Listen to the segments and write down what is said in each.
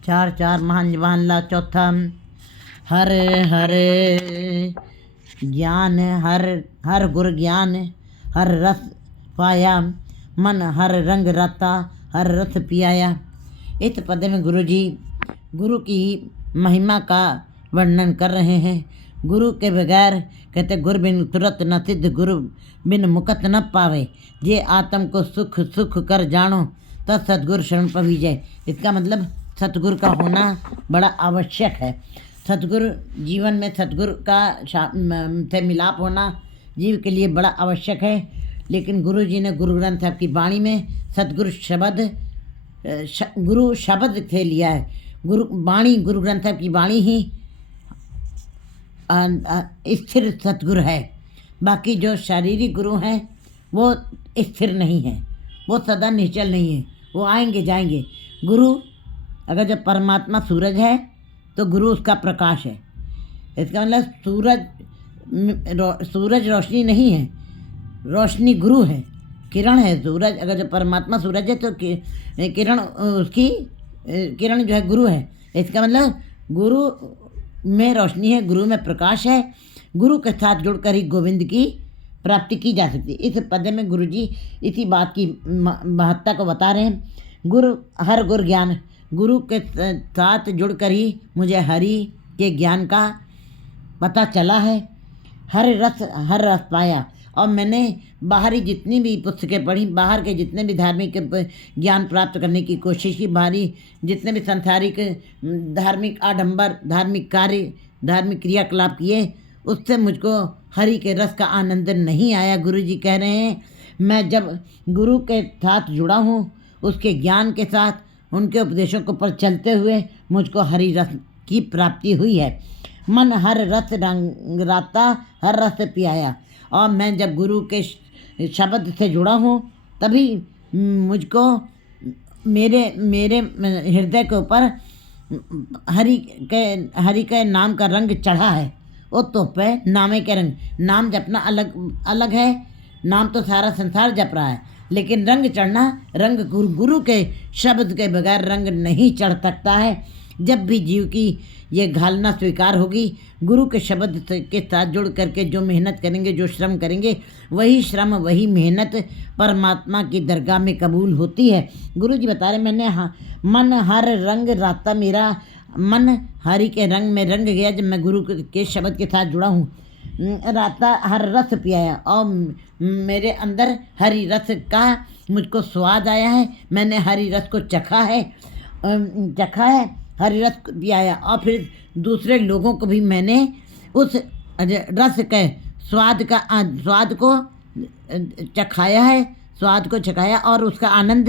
चार चार महान जवान ला चौथा। हर हर ज्ञान हर हर गुर ज्ञान हर रस पाया, मन हर रंग राता हर रस पियाया। इस पद में गुरु जी गुरु की महिमा का वर्णन कर रहे हैं। गुरु के बगैर कहते गुर बिन तुरत न सिद्ध, गुरु बिन मुकत न पावे। जे आत्म को सुख सुख कर जानो, तब सतगुरु शरण पविजय। इसका मतलब सतगुरु का होना बड़ा आवश्यक है। सतगुरु जीवन में सतगुरु का से मिलाप होना जीव के लिए बड़ा आवश्यक है। लेकिन गुरु जी ने गुरु ग्रंथ साहब की वाणी में सतगुरु शब्द गुरु शब्द से लिया है। गुरु वाणी गुरु ग्रंथ साहब की वाणी ही स्थिर सतगुरु है। बाकी जो शारीरिक गुरु हैं वो स्थिर नहीं है, वो सदा निश्चल नहीं है, वो आएंगे जाएंगे। गुरु अगर जब परमात्मा सूरज है तो गुरु उसका प्रकाश है। इसका मतलब सूरज रोशनी नहीं है, रोशनी गुरु है, किरण है। सूरज अगर जब परमात्मा सूरज है तो किरण उसकी किरण जो है गुरु है। इसका मतलब गुरु में रोशनी है, गुरु में प्रकाश है। गुरु के साथ जुड़कर ही गोविंद की प्राप्ति की जा सकती है। इस पद में गुरु जी इसी बात की महत्ता को बता रहे हैं। गुरु हर गुर ज्ञान, गुरु के साथ जुड़कर ही मुझे हरि के ज्ञान का पता चला है। हर रस पाया। और मैंने बाहरी जितनी भी पुस्तकें पढ़ी, बाहर के जितने भी धार्मिक ज्ञान प्राप्त करने की कोशिश की, बाहरी जितने भी सांसारिक धार्मिक आडंबर, धार्मिक कार्य, धार्मिक क्रियाकलाप किए, उससे मुझको हरि के रस का आनंद नहीं आया। गुरु जी कह रहे हैं मैं जब गुरु के साथ जुड़ा हूँ, उसके ज्ञान के साथ, उनके उपदेशों को पर चलते हुए मुझको हरि रस की प्राप्ति हुई है। मन हर रस रंग राता हर रस पियाया। और मैं जब गुरु के शब्द से जुड़ा हूँ तभी मुझको मेरे हृदय के ऊपर हरि के नाम का रंग चढ़ा है। वो तो पे नामे के रंग, नाम जपना अलग अलग है, नाम तो सारा संसार जप रहा है, लेकिन रंग चढ़ना, रंग गुरु के शब्द के बगैर रंग नहीं चढ़ सकता है। जब भी जीव की ये घालना स्वीकार होगी, गुरु के शब्द के साथ जुड़ करके जो मेहनत करेंगे, जो श्रम करेंगे, वही श्रम वही मेहनत परमात्मा की दरगाह में कबूल होती है। गुरु जी बता रहे मैंने मन हर रंग राता, मेरा मन हरि के रंग में रंग गया जब मैं गुरु के शब्द के साथ जुड़ा हूँ। राता हर रस पियाया, और मेरे अंदर हरि रस का मुझको स्वाद आया है। मैंने हरि रस को चखा है हरि रस पियाया। और फिर दूसरे लोगों को भी मैंने उस रस के स्वाद को चखाया है, स्वाद को चखाया और उसका आनंद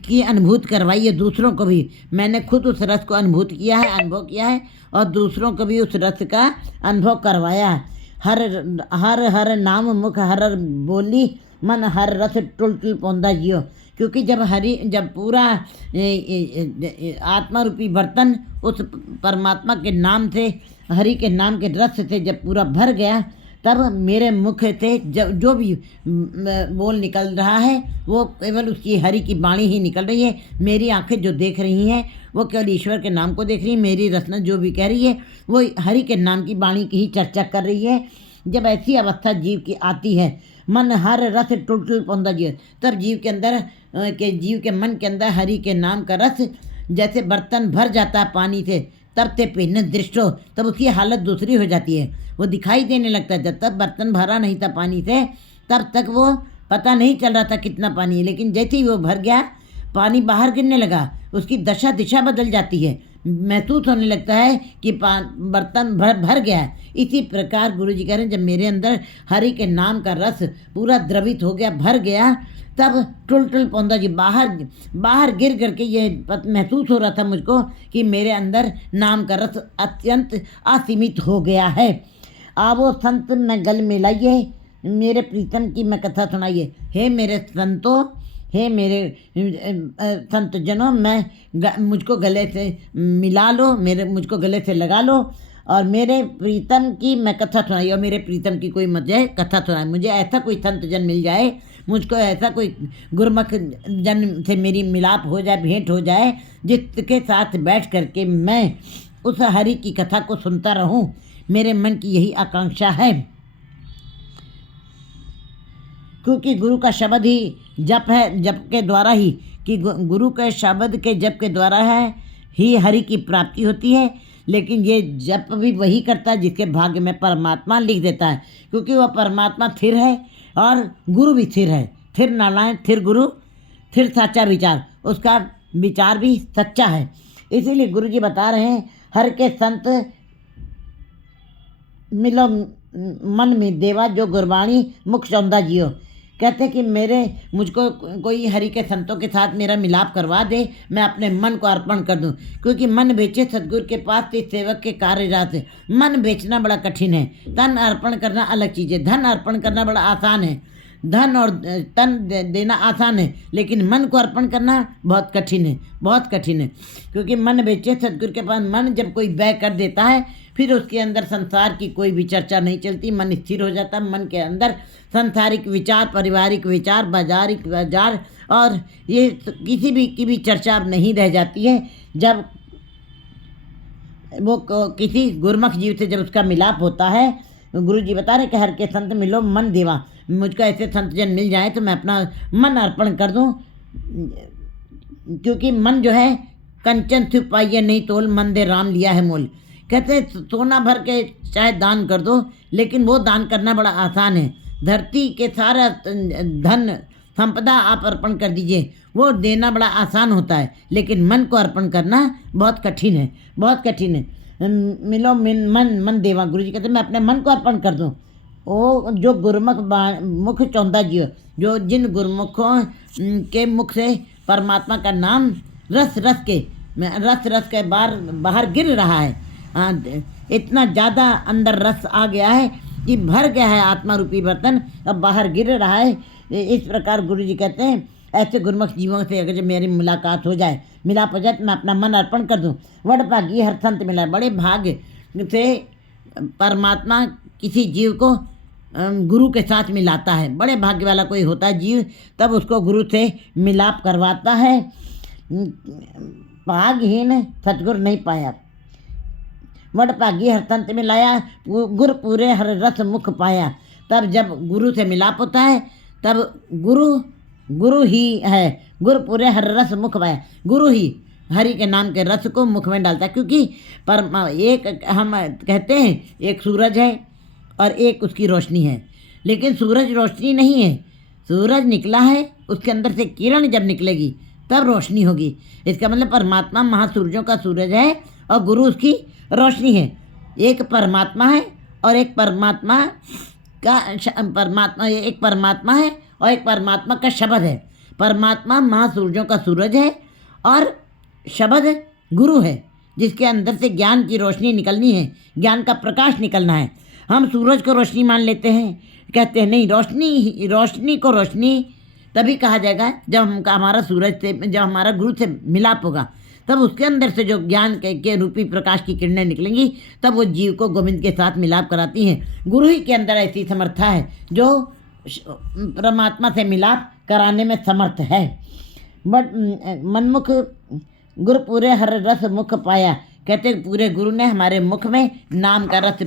की अनुभूति करवाई है। दूसरों को भी मैंने खुद उस रस को अनुभव किया है और दूसरों को भी उस रस का अनुभव करवाया है। हर नाम मुख हर बोली, मन हर रस टुल टुल पौंदा जियो। क्योंकि जब पूरा आत्मा रूपी बर्तन उस परमात्मा के नाम से, हरि के नाम के रस से जब पूरा भर गया, तब मेरे मुख से जो भी बोल निकल रहा है वो केवल उसकी हरि की वाणी ही निकल रही है। मेरी आंखें जो देख रही हैं वो केवल ईश्वर के नाम को देख रही है। मेरी रचना जो भी कह रही है वो हरि के नाम की वाणी की ही चर्चा कर रही है। जब ऐसी अवस्था जीव की आती है, मन हर रस टुल टुल पौंदा जीव, तब जीव के मन के अंदर हरि के नाम का रस जैसे बर्तन भर जाता है पानी से, तब ते पिन दृष्टो, तब उसकी हालत दूसरी हो जाती है, वो दिखाई देने लगता है। जब तक बर्तन भरा नहीं था पानी से, तब तक वो पता नहीं चल रहा था कितना पानी है, लेकिन जैसे ही वो भर गया, पानी बाहर गिरने लगा, उसकी दिशा बदल जाती है, महसूस होने लगता है कि बर्तन भर गया है। इसी प्रकार गुरु जी कह रहे हैं जब मेरे अंदर हरि के नाम का रस पूरा द्रवित हो गया, भर गया, तब टुल टुल पौंदा जी बाहर गिर करके ये महसूस हो रहा था मुझको कि मेरे अंदर नाम का रस अत्यंत असीमित हो गया है। आवो संत न गल मिलाइए, मेरे प्रीतम की मैं कथा सुनाइए। हे मेरे संतों, हे मेरे संत जनों, मुझको गले से मिला लो, मुझको गले से लगा लो और मेरे प्रीतम की मैं कथा सुनाई। और मेरे प्रीतम की कोई मुझे कथा सुनाए, मुझे ऐसा कोई संत जन मिल जाए मुझको ऐसा कोई गुरमुख जन से मेरी मिलाप हो जाए, भेंट हो जाए, जिसके साथ बैठ करके मैं उस हरि की कथा को सुनता रहूं। मेरे मन की यही आकांक्षा है, क्योंकि गुरु का शब्द ही जप है, जप के द्वारा ही, कि गुरु के शब्द के जप के द्वारा है ही हरि की प्राप्ति होती है। लेकिन ये जप भी वही करता है जिसके भाग्य में परमात्मा लिख देता है, क्योंकि वह परमात्मा स्थिर है और गुरु भी स्थिर है। स्थिर नारायण, स्थिर गुरु, स्थिर सच्चा विचार, उसका विचार भी सच्चा है। इसीलिए गुरु जी बता रहे हैं, हर के संत मिलो मन में देवा, जो गुरबाणी मुख चौंदा जियो। कहते कि मुझको कोई हरि के संतों के साथ मेरा मिलाप करवा दे, मैं अपने मन को अर्पण कर दूं। क्योंकि मन बेचे सतगुरु के पास, ते सेवक के कार्य रात। मन बेचना बड़ा कठिन है, तन अर्पण करना अलग चीज़ है। धन अर्पण करना बड़ा आसान है, धन और तन देना आसान है, लेकिन मन को अर्पण करना बहुत कठिन है, बहुत कठिन है। क्योंकि मन बेचे सतगुरु के पास, मन जब कोई व्यय कर देता है, फिर उसके अंदर संसार की कोई भी चर्चा नहीं चलती, मन स्थिर हो जाता है। मन के अंदर सांसारिक विचार, पारिवारिक विचार, बाजारिक बाजार और ये किसी भी की भी चर्चा अब नहीं रह जाती है। जब वो किसी गुरमुख जीव से जब उसका मिलाप होता है, गुरु जी बता रहे कि हर के संत मिलो मन देवा। मुझको ऐसे संत जन मिल जाए तो मैं अपना मन अर्पण कर दूं, क्योंकि मन जो है कंचन थी पाइए नहीं तोल, मन दे राम लिया है मोल। कहते सोना भर के चाहे दान कर दो, लेकिन वो दान करना बड़ा आसान है। धरती के सारा धन संपदा आप अर्पण कर दीजिए, वो देना बड़ा आसान होता है, लेकिन मन को अर्पण करना बहुत कठिन है, बहुत कठिन है। मिलो मन देवा, गुरु जी कहते मैं अपने मन को अर्पण कर दूं। वो जो गुरमुख मुख चौंदा जियो, जो जिन गुरमुखों के मुख से परमात्मा का नाम रस रस के बाहर गिर रहा है। इतना ज़्यादा अंदर रस आ गया है कि भर गया है आत्मा रूपी बर्तन, अब बाहर गिर रहा है। इस प्रकार गुरु जी कहते हैं, ऐसे गुरमुख जीवों से अगर जब मेरी मुलाकात हो जाए, मिलाप हो जाए, तो मैं अपना मन अर्पण कर दूं। वड भागी हर संत मिला, बड़े भाग्य से परमात्मा किसी जीव को गुरु के साथ मिलाता है। बड़े भाग्य वाला कोई होता है जीव, तब उसको गुरु से मिलाप करवाता है। भाग्यहीन सतगुरु नहीं पाया, वड भागी हर संत मिलाया, गुर पूरे हर रस मुख पाया। तब जब गुरु से मिलाप होता है, तब गुरु ही है, गुर पूरे हर रस मुख पाया। गुरु ही हरि के नाम के रस को मुख में डालता है। क्योंकि एक हम कहते हैं, एक सूरज है और एक उसकी रोशनी है, लेकिन सूरज रोशनी नहीं है। सूरज निकला है, उसके अंदर से किरण जब निकलेगी तब रोशनी होगी। इसका मतलब परमात्मा महासूरजों का सूरज है और गुरु उसकी रोशनी है। एक परमात्मा है और एक परमात्मा है और एक परमात्मा का शब्द है। परमात्मा महासूरजों का सूरज है और शब्द गुरु है, जिसके अंदर से ज्ञान की रोशनी निकलनी है, ज्ञान का प्रकाश निकलना है। हम सूरज को रोशनी मान लेते हैं, कहते हैं नहीं, रोशनी को रोशनी तभी कहा जाएगा जब हमारा गुरु से मिलाप होगा, तब उसके अंदर से जो ज्ञान के रूपी प्रकाश की किरणें निकलेंगी, तब वो जीव को गोविंद के साथ मिलाप कराती हैं। गुरु ही के अंदर ऐसी समर्था है जो परमात्मा से मिलाप कराने में समर्थ है। मनमुख गुरु पूरे हर रस मुख पाया। कहते पूरे गुरु ने हमारे मुख में नाम का रस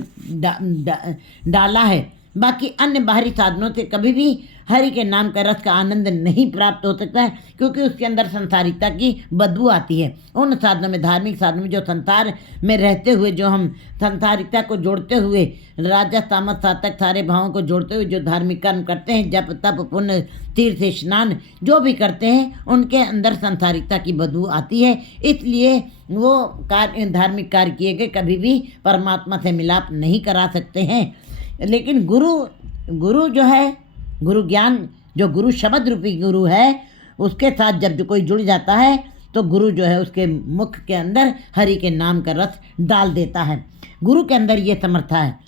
डाला है। बाकी अन्य बाहरी साधनों से कभी भी हरि के नाम का रस का आनंद नहीं प्राप्त हो सकता है, क्योंकि उसके अंदर संसारिकता की बदबू आती है। उन साधनों में, धार्मिक साधनों में, जो संसार में रहते हुए, जो हम संसारिकता को जोड़ते हुए, राजस तामस सातक सारे भावों को जोड़ते हुए जो धार्मिक कर्म करते हैं, जप तप पुण्य तीर्थ स्नान जो भी करते हैं, उनके अंदर संसारिकता की बदबू आती है। इसलिए वो धार्मिक कार्य किए गए कभी भी परमात्मा से मिलाप नहीं करा सकते हैं। लेकिन गुरु जो है, गुरु ज्ञान, जो गुरु शब्द रूपी गुरु है, उसके साथ जब जो कोई जुड़ जाता है, तो गुरु जो है उसके मुख के अंदर हरि के नाम का रस डाल देता है। गुरु के अंदर ये समर्था है।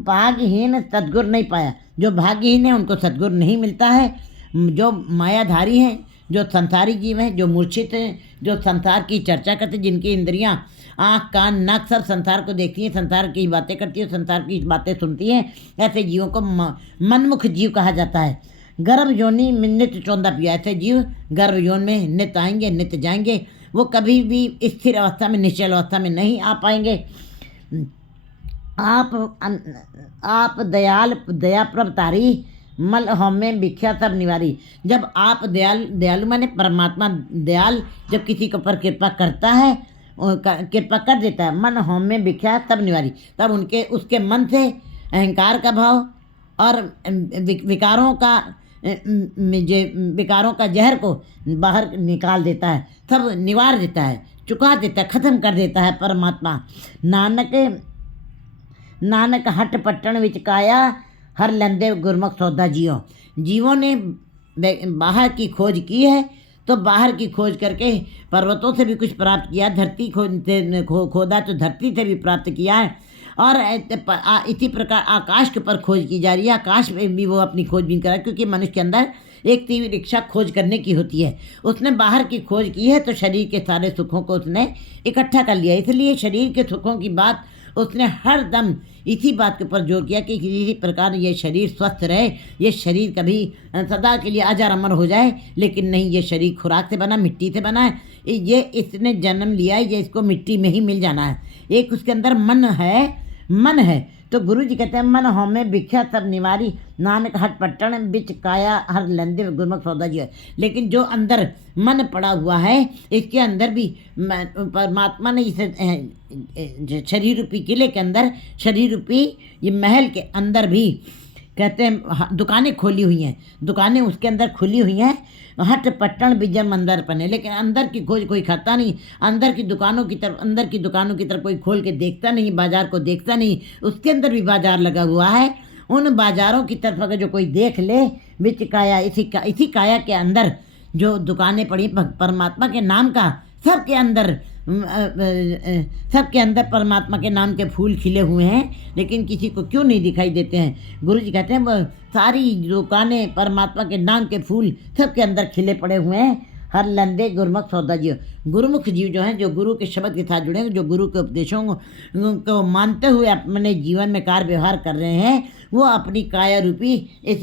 भाग्यहीन सद्गुरु नहीं पाया, जो भाग्यहीन है उनको सद्गुरु नहीं मिलता है। जो मायाधारी हैं, जो संसारिक जीव हैं, जो मूर्छित हैं, जो संसार की चर्चा करते, जिनकी इंद्रियां आँख कान नाक सब संसार को देखती हैं, संसार की बातें करती हैं, संसार की बातें सुनती हैं, ऐसे जीवों को मनमुख जीव कहा जाता है। गर्भ योनि में नित्य चौंधा पिया। ऐसे जीव गर्भ योनि में नित्य आएंगे, नित्य जाएंगे। वो कभी भी स्थिर अवस्था में, निश्चल अवस्था में नहीं आ पाएंगे। आप दयाल दया प्रभतारी, मल हमें भिख्या सब निवारी। जब आप दयालु माने परमात्मा दयाल जब किसी के ऊपर कृपा करता है, कृपा कर देता है, मन हमें भिख्या तब निवारी, तब उसके मन से अहंकार का भाव और विकारों का जहर को बाहर निकाल देता है, सब निवार देता है, चुका देता है, ख़त्म कर देता है परमात्मा। नानक हट पट्टन विच काया, हर लेंदे गुरमुख सौदा जियो। जीवों ने बाहर की खोज की है, तो बाहर की खोज करके पर्वतों से भी कुछ प्राप्त किया, धरती खोदा तो धरती से भी प्राप्त किया है, और इसी प्रकार आकाश के ऊपर खोज की जा रही है। आकाश में भी वो अपनी खोजबीन कर रहा है, क्योंकि मनुष्य के अंदर एक तीव्र इच्छा खोज करने की होती है। उसने बाहर की खोज की है, तो शरीर के सारे सुखों को उसने इकट्ठा कर लिया। इसलिए शरीर के सुखों की बात उसने हर दम इसी बात के ऊपर जोर किया कि किसी प्रकार ये शरीर स्वस्थ रहे, ये शरीर कभी सदा के लिए अजर अमर हो जाए। लेकिन नहीं, ये शरीर खुराक से बना, मिट्टी से बना है, ये इसने जन्म लिया है, ये इसको मिट्टी में ही मिल जाना है। एक उसके अंदर मन है। तो गुरु जी कहते हैं, मन हमें भिख्या सब निवारी, नानक हट पट्टन बिच काया, हर लेंदे गुरमुख सौदा जी। लेकिन जो अंदर मन पड़ा हुआ है, इसके अंदर भी परमात्मा ने इसे शरीर रूपी किले के अंदर, शरीर रूपी ये महल के अंदर भी कहते हैं दुकानें खोली हुई हैं, दुकानें उसके अंदर खुली हुई हैं। हट पट्टन बिजन मंदर पने, लेकिन अंदर की खोज कोई खाता नहीं। अंदर की दुकानों की तरफ कोई खोल के देखता नहीं, बाजार को देखता नहीं। उसके अंदर भी बाजार लगा हुआ है। उन बाजारों की तरफ अगर जो कोई देख ले, विच काया, इसी काया के अंदर जो दुकानें पड़ी परमात्मा के नाम का, सबके अंदर परमात्मा के नाम के फूल खिले हुए हैं, लेकिन किसी को क्यों नहीं दिखाई देते हैं। गुरु जी कहते हैं सारी दुकानें परमात्मा के नाम के फूल सबके अंदर खिले पड़े हुए हैं। हर लंदे गुरमुख सौदा जीव। गुरुमुख जीव जो हैं, जो गुरु के शब्द के साथ जुड़े हैं, जो गुरु के उपदेशों को मानते हुए अपने जीवन में कार्य व्यवहार कर रहे हैं, वो अपनी काया रूपी इस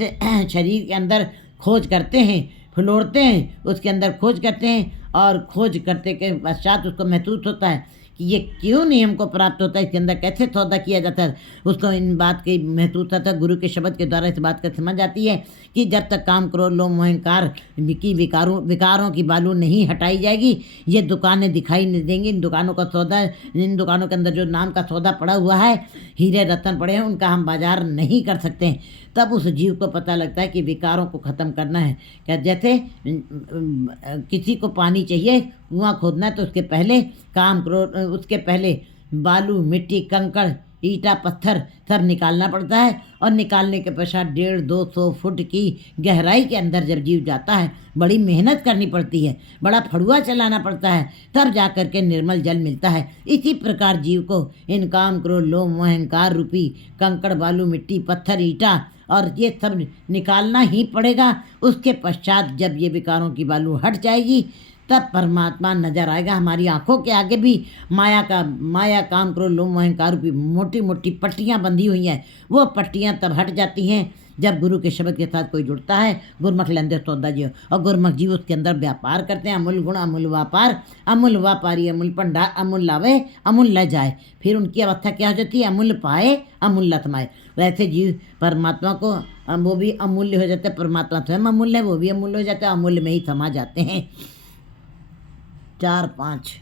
शरीर के अंदर खोज करते हैं, फुलोड़ते हैं, उसके अंदर खोज करते हैं। और खोज करते के पश्चात उसको महसूस होता है कि ये क्यों नहीं हमको प्राप्त होता है, इसके अंदर कैसे सौदा किया जाता है। उसको इन बात की महसूस होता है। गुरु के शब्द के द्वारा इस बात का समझ आती है कि जब तक काम क्रोध लोभ मोह अहंकार की विकारों की बालू नहीं हटाई जाएगी, ये दुकानें दिखाई नहीं देंगी। इन दुकानों के अंदर जो नाम का सौदा पड़ा हुआ है, हीरे रतन पड़े हैं, उनका हम बाजार नहीं कर सकते। तब उस जीव को पता लगता है कि विकारों को ख़त्म करना है। क्या जैसे किसी को पानी चाहिए, कुआं खोदना है, तो उसके पहले काम क्रोध, उसके पहले बालू मिट्टी कंकड़ ईटा पत्थर सब निकालना पड़ता है। और निकालने के पश्चात 150-200 फुट की गहराई के अंदर जब जीव जाता है, बड़ी मेहनत करनी पड़ती है, बड़ा फड़ुआ चलाना पड़ता है, तब जा कर के निर्मल जल मिलता है। इसी प्रकार जीव को इन काम क्रोध लोभ मोह अहंकार रूपी कंकड़ बालू मिट्टी पत्थर ईटा और ये सब निकालना ही पड़ेगा। उसके पश्चात जब ये विकारों की बालू हट जाएगी, तब परमात्मा नजर आएगा। हमारी आंखों के आगे भी माया काम क्रोध लोभ मोह अहंकार रूपी मोटी मोटी पट्टियाँ बंधी हुई हैं। वो पट्टियाँ तब हट जाती हैं जब गुरु के शब्द के साथ कोई जुड़ता है। गुरमुख लेंदे सौदा जीव, और गुरमुख जीव उसके अंदर व्यापार करते हैं। अमूल गुण अमूल व्यापार, अमूल व्यापारी अमूल भंडार, अमूल लावे अमूल ले जाए। फिर उनकी अवस्था क्या हो जाती है? अमूल्य पाए अमूल्य लथमाए। वैसे जीव परमात्मा को वो भी अमूल्य हो जाते हैं। परमात्मा स्वयं अमूल्य है, वो भी अमूल्य हो जाते हैं, अमूल्य में ही समा जाते हैं। 4-5